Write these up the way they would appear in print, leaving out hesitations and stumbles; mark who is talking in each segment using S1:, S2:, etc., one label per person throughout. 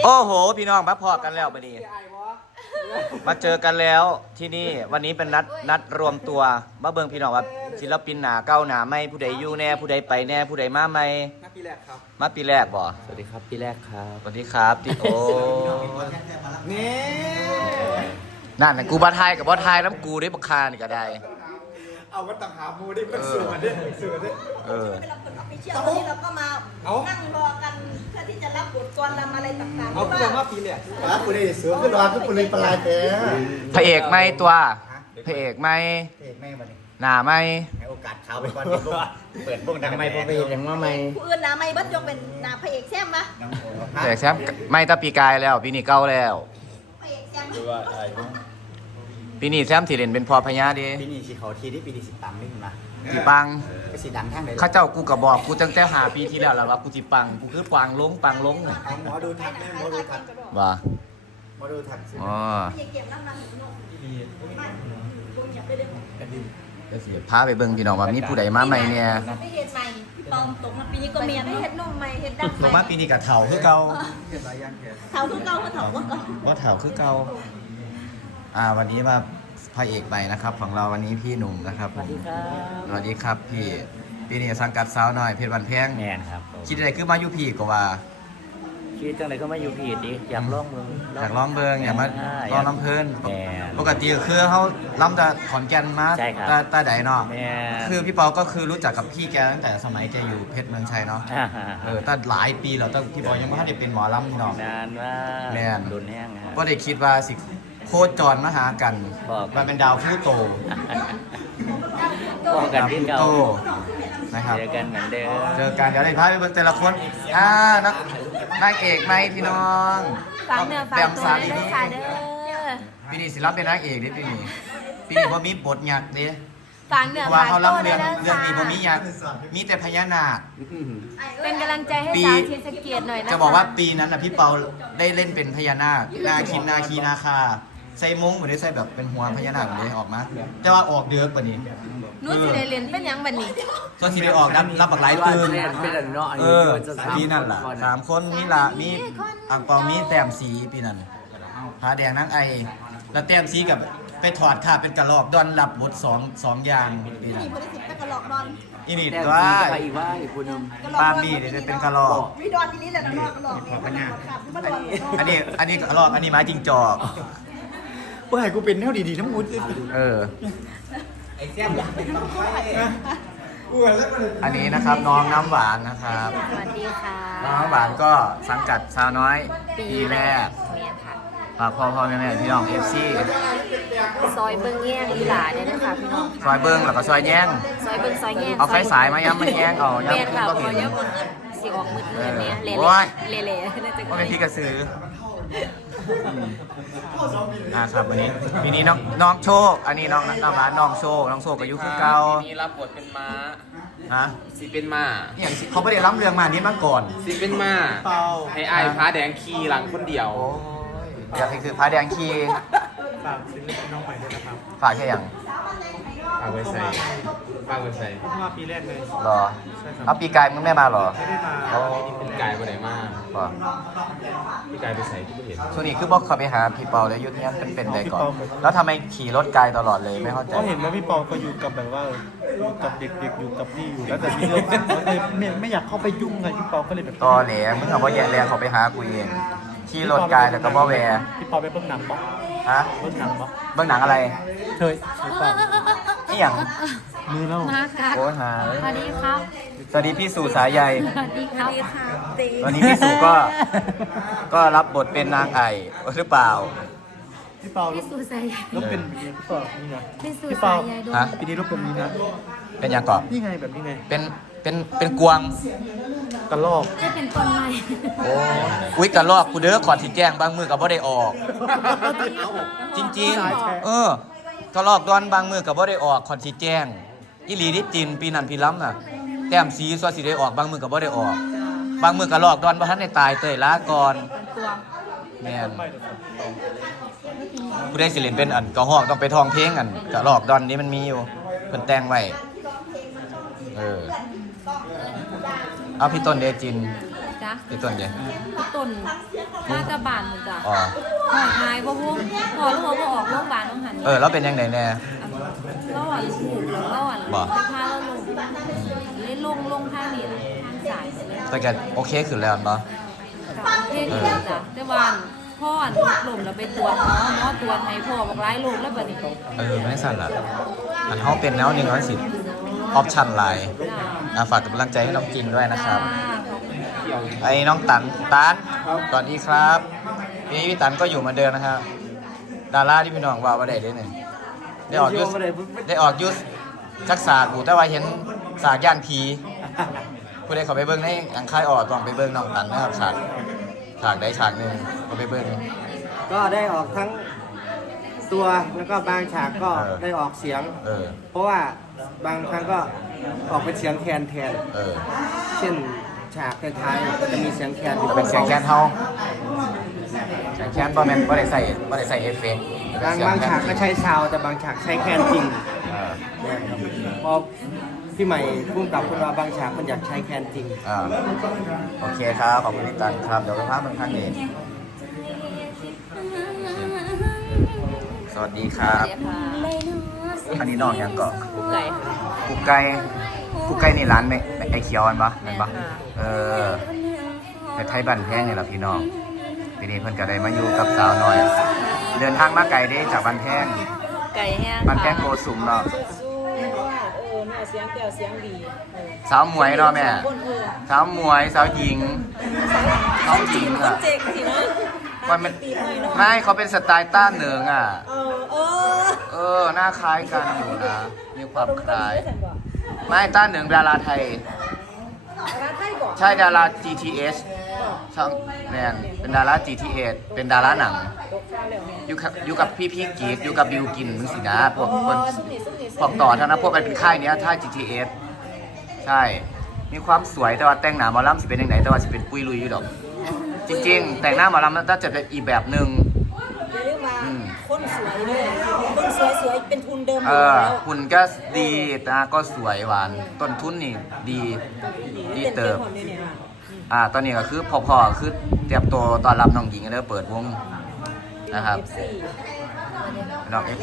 S1: โอ้โหพี่น้องมาพอกันแล้วบัดนี้มาเจอกันแล้วที่นี่วันนี้เป็นนัดรวมตัวมาเบิ่งพี่น้องว่าศิลปินหนาเก้าหนาไม่ผู้ใดอยู่แน่ผู้ใดไปแน่ผู้ใดมาไม่
S2: มาปีแรกครับ
S1: มาปีแรกบ่
S3: สวัสดีครับปีแรกครับ
S1: สวัสดีครับที่โอ้
S2: นี่
S1: นั่นน่ะกูบ่ทายกับบ่ทายน้ำกูได้บักคานี่ก็ได้
S2: เอาก็ต่างหามูดิมันเสือดิเสือดิ
S1: เออ
S4: เวลาเปิดออฟฟิเชียลนี่เราก็มานั่งรอกันเพื่อที่จะรับบทกรรำอะไรต่างๆ
S2: เอาคือมาปีแรก
S5: ครับกูเลยเสือขึ้นรอขึ้นกูเลยปลายแท้
S1: พระเอกไม่ตัวพระเอกไม่
S5: เอกแม่มาเนี่ย
S1: หน้าไม่
S5: ให้โอกาสเขาไปก่อนเปิดพวกดังไม่พอไปอย่างว่าไม่
S4: ผู้อื่นนะไม่เบัดยกเป็นนาพระเอกแซมปะ
S1: แต่แซมไม่ตะปีกายแล้วปีนี้เก้าแล้ว
S4: พระเอกแซม
S1: ปีนี้แซมสิเล่นเป็นพอพญาดิ
S5: ปีนี้สีเขาทีที่ปีนี้สีตังนี่มา
S1: สิปัง
S5: ก็สีดังแท่งเลย
S1: ข้าเจ้ากูก็บอกกูตั้งแต่5 ปีที่แล้วแล้วว่ากูสิปังกูคือปังลงน่ะ
S5: หมอดูทักหมอดูทัก
S1: ว่า
S5: หมอดูทัก
S1: อ๋อ
S4: พระเอกเก็บน้ำมันถึงโน่นไม่วงเงียบไปเด้อ
S1: ก็สิพาไปเบิ่งพี่น้องว่ามีผู้ใดมาใหม่เนี่ย
S4: ไม่เห็ดใหม่พี่ปอมตกมาปีนี้ก็เมียไม่เห็ดนมใหม่เห็ดดังให
S1: ผมว่า
S4: ม่
S1: ปีนี้ก็เฒ่าคือเก่า
S4: เถาคือเก่าเขาเถาว่าก่อน
S1: บ่เฒ่าคือเก่าวันนี้มาพระเอกใหม่นะครับของเราวันนี้พี่หนุ่มนะครับผมสวัสดีครับพี่ปีนี้สังกัดสาวน้อยเพชรบันแพง
S3: แมนครับ
S1: คิดอะไรคือมาอยู่พี่ก็ว่า
S3: คิดจังเลยก็มาอยู่ผีดิอยากร้องเมือง
S1: อยากร้องเบิ่งอยากมาร้องน้ำเพลิน
S3: แมน
S1: ปกติคือเขาล้ำแต่ขอนแก่นมา
S3: ใช่ครับ
S1: ตาใดเนาะ
S3: แมน
S1: คือพี่เปาก็คือรู้จักกับพี่แกตั้งแต่สมัยแกอยู่เพชรเมืองชัยเนาะตั้งหลายปีแล้วตั้งพี่เปายังไม่ได้เป็นหมอลำพี่น้อง
S3: นานว่า
S1: แม่น
S3: โดนแห้งครับ
S1: ก็ได้คิดว่าสิโคจรมาหากัน
S3: บอก
S1: มาเป็นดาวพลูโต
S3: ป้องกัน
S1: ดาวพ
S3: ที่
S1: ลู
S3: เก่า
S1: โตนะครับ
S3: เจอกันเหมือนเดิม
S1: เจอกันเดี๋ยวได้พาไปเบิ่งแต่ละคนนางเอกไหมพี่น้อง
S6: ฝากเนื้อฝากตัวด้วยนะคะเด้อ
S1: ปีนี้ศิลป์เป็นนางเอกดิปีนี้พอมีบทหยักดิ
S6: ฝากเนื้อ
S1: ว่า
S6: ฝาก
S1: เขา
S6: ตัว
S1: ล่ำ
S6: ด้
S1: เรื่
S6: ว
S1: อย ง
S6: นะ
S1: นี้พอ
S6: คะ
S1: มีหยักมีแต่พญานาค
S6: เป็นกำลังใจให้
S1: ปี
S6: สาวทีสะเกียรติหน่อยนะคะ
S1: จะบอกว่าปีนั้นนะพี่เปาได้เล่นเป็นพญานาคนาคินนาคีนาคาใส่มุ้งเหมือนได้ใส่แบบเป็นหัวพญานาคเหมือนได้ออกมาแต่ว่าออกเดือกกว่านี้
S6: นู้นสิได้เรียนเป็นหยังบัดนี้
S1: ส่วนที่ได้ออกรับบักหลายตื่น
S3: เป็นอันเนาะอัน
S1: เอ
S3: นี้
S1: อปีนั่นล่ะ3 คนมีละมีอ่างเปามีแต้มสีปีนั้นผาแดงนางไอแล้วแต้มสีกับไปถอดขาเป็นกระรอกดอนรับบท2 อย่างปีนั้น
S4: มีคนที่10เป็นกระหลอกนอน
S1: อีนี่
S3: แต่
S1: ว่า
S3: ไปอีกว่าอีกคนนึง
S1: บาร์บี้เนี่ยจะเป็นกระรอก
S4: วิดอนทีนี้แหละนอนกระหลอกเนี่ยมันขับมันนอน
S1: อันนี้กระรอกอันนี้ไม้จิงจอก
S5: เพื่อให้กูเป็นแนวดีๆน้ำมูด
S1: เออ
S5: ไอ้แซ่บอยากเป็นต้องไฟกูแล้วมัน
S1: อันนี้นะครับน้องน้ำหวานนะครับ
S6: สวัสดีค่ะ
S1: น้องน้ำหวานก็สังกัดสาวน้อยปีแรก
S6: เมียค่ะ
S1: ฝากพ่อแม่พี่น้องเอฟซี
S6: ซอยเบิ้งแย่งอีหลาเนี่ยนะคะพี่น้อง
S1: ซอยเบิ้งแล้วก็ซอยแย่ง
S6: ซอยเบิ้งซอยแย่ง
S1: เอาไฟสายมาย้ำมาแย่งเอา
S6: เมีย
S1: ย้ำ
S6: ค่ะ
S1: ก็
S6: พอ
S1: เห็น
S6: เยอะคนขึ้นสิออกมืดเงินเนี่ยเละ
S1: โอ้ย
S6: เละเละน่าจะ
S1: ก็เป็นพี่กระสือครับวันนี้ปีนี้น้องโชค อันนี้น้องน้ำหวานน้องโชคกับยุคเก่า
S3: นี่รับบทเป็นม้า
S1: ฮะ
S3: สิเป็นม้า
S1: เนี่ยเขาไม่ได้รับเรื่องมานี้มาก่อน
S3: สิเป็นม้าให้อายพ้าแดงขี่หลังคนเดียว
S1: โอ้ยอยากให้คือพระแดงคี
S2: ฝากศิลปินน้องใหม่ด้วยนะครับ
S1: ฝากแค่อย่าง
S3: ฝากไว้ใส่ฝากไว้ใส่
S2: เพิ่งมาปีแรกเลย
S1: รอเอาปีกายมึงไม่มาหรอ
S2: ไม่ได้มา
S1: โอ้
S3: เป็นกายไปไหนมา
S1: บ่
S3: พี่กายไปใส่ที่ไม่เห็น
S1: ช่วงนี้คือบอกเขาไปหาพี่เปาแล้วยุทธเนี้ยเป็นใดก่อน แล้วทำไมขี่รถไกลตลอดเลยไม่เข้าใจ
S2: ก็เห็นว่าพี่ปอก็อยู่กับแบบว่าอยู่กับเด็กๆอยู่กับพี่อยู่แล้วแต่มีเรื่องก็เลยไม่อยากเข้าไปยุ่งไงพี่ปอก็เลยแบบ
S1: ตอแหลมึงเอาว่าแย่แรงเขาไปหากูเองขี่รถไกลแล้วก็บ่แวร์
S2: พี่ปอไปเบิ่งหนังบอก
S1: ฮะ
S2: เบิ่งหนังบอก
S1: เบื้องหนังอะไร
S2: เคยใช่ป่ะ
S1: นี่อย่าง
S2: มือเล่า
S6: มาค่ะ
S1: โอ้หา
S6: สวัสดีครับ
S1: สวัสดีพี่สู่สายใย
S6: สวัสดีครับ
S1: วันนี้พี่สู่ก็รับบทเป็นนางไอ่หรือเปล่า
S2: พี่ปอ
S6: พี่สุสายใย
S2: แล้วเป็นพี่ปอนี่นะ
S6: พี่สุ
S2: พี่ปอ
S6: สายใยด้วย
S1: ฮะ
S2: ปีนี้รูปเป็นนี้นะ
S1: เป็นอย่างก่อน
S2: นี่ไงแบบนี้ไง
S1: เป็นกวาง
S2: กระลอก
S6: จะเป็นต้นไม้
S1: โอ้อุ๊ยกระลอกกูเด้อขอสิแจ้งบางมือกับบ่ได้ออก จริงๆ กระลอกดอนบางมือกับบ่ได้ออกขอนสิแจ้งอีหลีดิจินปีนั้นพี่ล้ำน่ะแต้มสีสวสิได้ออกบางมือกับบ่ได้ออก บางมือกระลอกดอนบ่ทันได้ตายเตยลาก่อน
S6: ตัว
S1: แม่นผู้ได้สิเล่นเป็นอันกระหอกต้องไปท่องเพลงอันกระลอกดอนนี้มันมีอยู่เพิ่นแต่งไว้เอาพี่ต้นเดจิน
S6: จ้ะ
S1: พี่ต้นยัง
S6: ต้นมาตะบานหมดจ้ะ
S1: อ๋อ
S6: หอยหายบ่พุ่งพอลูกบ่ออกโรงพยาบาลต้องหัน
S1: แล้วเป็นยังไงแน่
S6: เราอ่ะถูกแล้วเราอ่ะ
S1: บ่
S6: พาเราลงทางนี้ล่ะทางสายไปเลย
S1: แต่แกโอเคขึ้นแล้วเนาะ
S6: เท่ดีจ้ะแต่ว่าพ่อหล่มแล้วไปตรวจหมอตรวจให้พ่อบอกร้ายโรคแล้วบัดนี้
S1: ไม่สั่นละอันเขาเป็นแล้ว110ออปชั่นไลน์ฝากกำลังใจให้น้องกินด้วยนะครับ ไอ้น้องตันสวัสดีครับพี่ตันก็อยู่เหมือนเดิมนะครับดาราที่พี่น้องว่าได้หนึ่งได้ออกยุสจักสากกูแต่ว่าเห็นสากย่านผีผู้ใดเขาไปเบิ้งในอังคายออดต้องไปเบิ้งน้องตันนะครับฉากได้ฉากหนึ่งเขาไปเบิ้ง
S5: ก็ได้ออกทั้งตัวแล้วก็บางฉากก็
S1: เออ
S5: ได้ออกเสียง
S1: เออ
S5: เพราะว่าบางครั้งก็ออกเป็นเสียงแคนแทน เช่นฉากท้ายๆก็จะมีเสียงแคนอยู่
S1: จะเป็นเสียงแคนเฮาเสียงแคนบ่แม่นบ่ได้ใส่เอฟเฟกต์
S5: บางฉากก็ใช้ซาวด์แต่บางฉากใช้แคนจริงพอพี่ใหม่พุ่มกับคุณว่าบางฉากมันอยากใช้แคนจริง
S1: โอเคครับขอบคุณพี่ตันครับเดี๋ยวไปพักเมืองท่านนี้สวัสดีครับ
S6: เดี๋ยวค่ะ
S1: อันนี้น้องยังเกาะ
S6: กุ๊กไก่
S1: กุ๊กไก่นี่ร้านไอเขียวอันปะเห็นปะไปไทยบ้านแพงนี่แหละพี่น้องปีนี้เพิ่นก็ได้มาอยู่กับสาวหน่อย เดินทางมาไกลเด้จากบ้านแพง
S6: ไก่แห้ง
S1: บ้านแพงโกสุมเนาะ
S4: เนี่ยเสียงแก้วเสียงดี
S1: สาวหมวยเนาะแม่สาวหมวยสาวหญิงสาวหญิงอ่ะ
S4: เจ๊กสินะ
S1: ว่ามันไม่เขาเป็นสไตล์ต้านเหนืองอ่ะหน้าคล้ายกันอยู่นะมีความคล้ายไม่ต้านเหนืองดาราไทย
S4: ร้านไทยบอก
S1: ใช่ดารา GTH ช่องแมนเป็นดารา GTH เป็นดาราหนังอยู่กับพี่กีดอยู่กับบิวกินมึงสินะพวกต่อเท่านั้นพวกมันเป็นค่ายเนี้ยค่าย GTH ใช่มีความสวยแต่ว่าแต่งหน้าหมอลำสิเป็นยังไงแต่ว่าสิเป็นปุยลุยอยู่ดอก จริงๆ แต่งหน้าหมอลำน่าจะเป็นอีกแบบหนึ่ง
S4: อย่าเรียกว่าคนสวยเลยคนสวยเป็นทุนเดิมอยู่แล้ว
S1: หุ่นก็ดีตาก็สวยหวานต้นทุนนี่ดีเติบตอนนี้ก็คือพอคือเตรียมตัวตอนรับน้องหญิงแล้วเปิดวงนะครับน้องเอฟ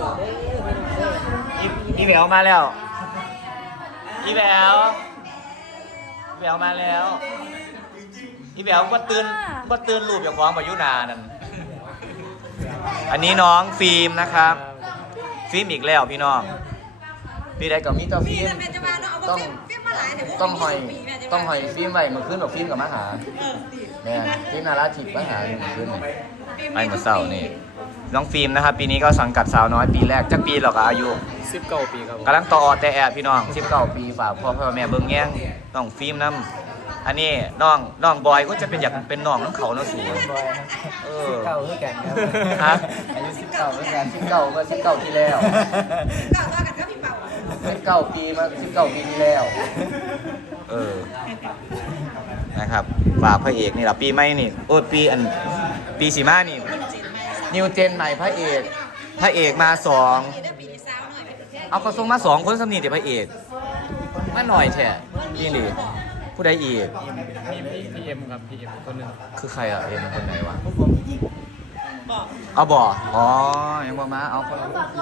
S1: พี่แหววมาแล้วพี่แหววมาแล้วพี่แหววบ่ตื่นรูปอย่างฟ้องประยุนานั่นอันนี้น้องฟิล์มนะครับฟิล์มอีกแล้วพี่น้องพี่ได้กับมิตรฟิล์มต้องหอยฟิล์มไว้เมื่อคืนบอกฟิล์มกับมาหาเนี่ยฟิล์มนาราธิปมาหาเมื่อคืนไอ้เมื่อเช้านี่น้องฟิล์มนะครับปีนี้ก็สังกัดสาวน้อยปีแรกจักปีหรอกอายุ
S3: 19 ปีครับ
S1: กำลังต่อแต่แอบพี่น้อง19 ปีฝากพ่อแม่เบิ่งแย่งน้องฟิล์มน้ำอันนี้น้องบอยก็จะเป็นอยากเป็นน้องน้ำเขาเนาะสูง
S5: 19เหมือนกันครับ
S1: ฮะ
S5: อายุ19เหมือนกัน
S1: 19ก็19ที่แล้ว19 ปีมา19 ปีที่แล้วนะครับฝากพระเอกนี่แหละปีใหม่นี่ปีสีมานี่นิวเจนใหม่พระเอกมา2เอาเขาส่งมา2คนสำนีเดี๋ยวพระเอกมาหน่อยแท้นี่หรือผู้ใดอีก
S3: พี่เอ็มครับพี่เอ็มคนหนึ่ง
S1: คือใครอ่ะเอ็มคนไหนวะเอาบ่ยังบ่มาเอาคน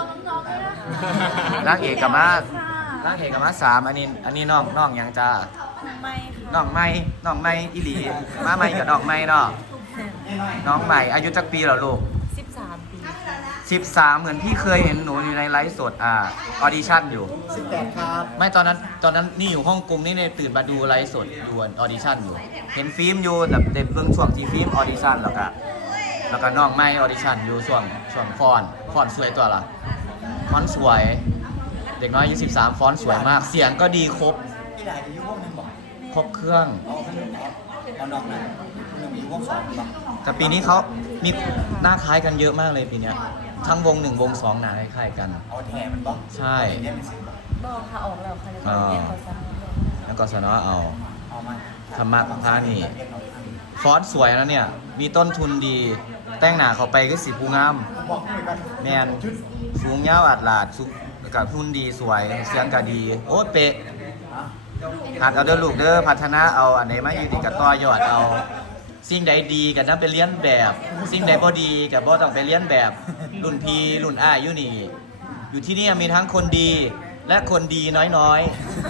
S1: นางเอกกับมา3อันนี้น้องยังจ้าน้องไม่อีหลีมาใหม่กับน้องไม่เนาะน้องใหม่อายุจักปีเหรอลูก
S6: 13 ปี
S1: 13เหมือนพี่เคยเห็นหนูอยู่ในไลฟ์สดออดิชั่นอยู่
S5: 18ครับ
S1: ไม่ตอนนั้นนี่อยู่ห้องกลุ่มนี่เนี่ยตื่นมาดูไลฟ์สดดูออดิชั่นอยู่เห็นฟิล์มอยู่แบบเด็กเบิ่งช่วงที่ฟิล์มออดิชั่นแล้วก็น้องไม่ออดิชั่นอยู่ช่วงฟอนสวยตัวละฟอนสวยเด็กน้อยอายุ13ฟอนสวยมากเสียงก็ดีครบ
S5: พี่หลายอายุห้องนึงบอก
S1: ครบเครื่อง
S5: เอานอกนะ1อยู่ห้อง2บอก
S1: แต่ปีนี้เขามีหน้าคล้ายกันเยอะมากเลยปีนี้ทั้งวง1วง2หน้าคล้ายๆกัน
S5: เอาแถมันบอก
S1: ใช่
S6: บอกค่ะออกแล้วค่ะเดี๋ยวเขาสั่ง
S1: แล้วก็สนอเอา
S5: มา
S1: ธรรมะพานี่ฟอนต์สวยแล้วเนี่ยมีต้นทุนดีแต่งหน้าเขาไปก็สีผู้งามแมนสูงยาวอัดหลาดสุกับทุนดีสวยเสียงก็ดีโอ้เป๊ะหัดเอาเด้อลูกเด้อพัฒนาเอาอันไหนมาอยู่ติดกับต่อยอดเอาสิ่งใดดีก็นำไปเรียนแบบ สิ่งใดบ่ดีก็บ่ต้องไปเรียนแบบ รุ่นพี่รุ่นอ้ายอยู่นี่อยู่ที่นี่มีทั้งคนดีและคนดีน้อย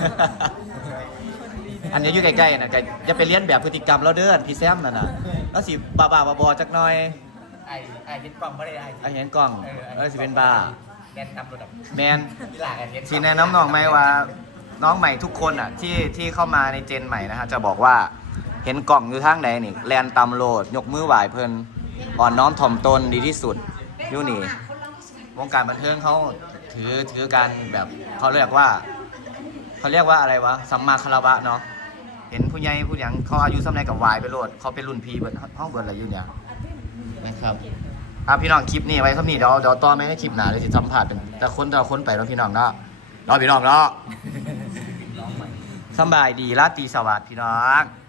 S1: ๆ อันนี้อยู่ใกล้ๆนะก็จะไปเรียนแบบพฤติกรรมเราเด้อพี่แซมนั่นน่ะแล้วสิบ้าๆบอๆจักหน่อยไอ้เห็นกล้องบ่ได้ไอ้เห็นกล้องสิเป็นบ้าแมนสิแนะนำน้องไหมว่าน้องใหม่ทุกคนอ่ะที่เข้ามาในเจนใหม่นะฮะจะบอกว่าเห็นกล่องอยู่ทางไหนนี่แลนตำโลดยกมือไหว้เพิ่นอ่อนน้อมถ่อมตนดีที่สุดอยู่นี่วงการบันเทิงเขาถือการแบบเขาเรียกว่าอะไรวะสัมมาคารวะเนาะเห็นผู้ใหญ่ผู้หยังเขาอายุสำนักกับวายไปโลดเขาเป็นรุ่นพี่เบิดห้องเบิดอะไรอยู่เนี่ยนะครับพี่น้องคลิปนี้ไว้เท่านี้เดี๋ยวต่อไม่ให้คลิปหนาเลยสิสัมผัสเป็นแต่คนไปแล้วพี่น้องเนาะพี่น้องเนาะสบายดีราตรีสวัสดิ์พี่น้อง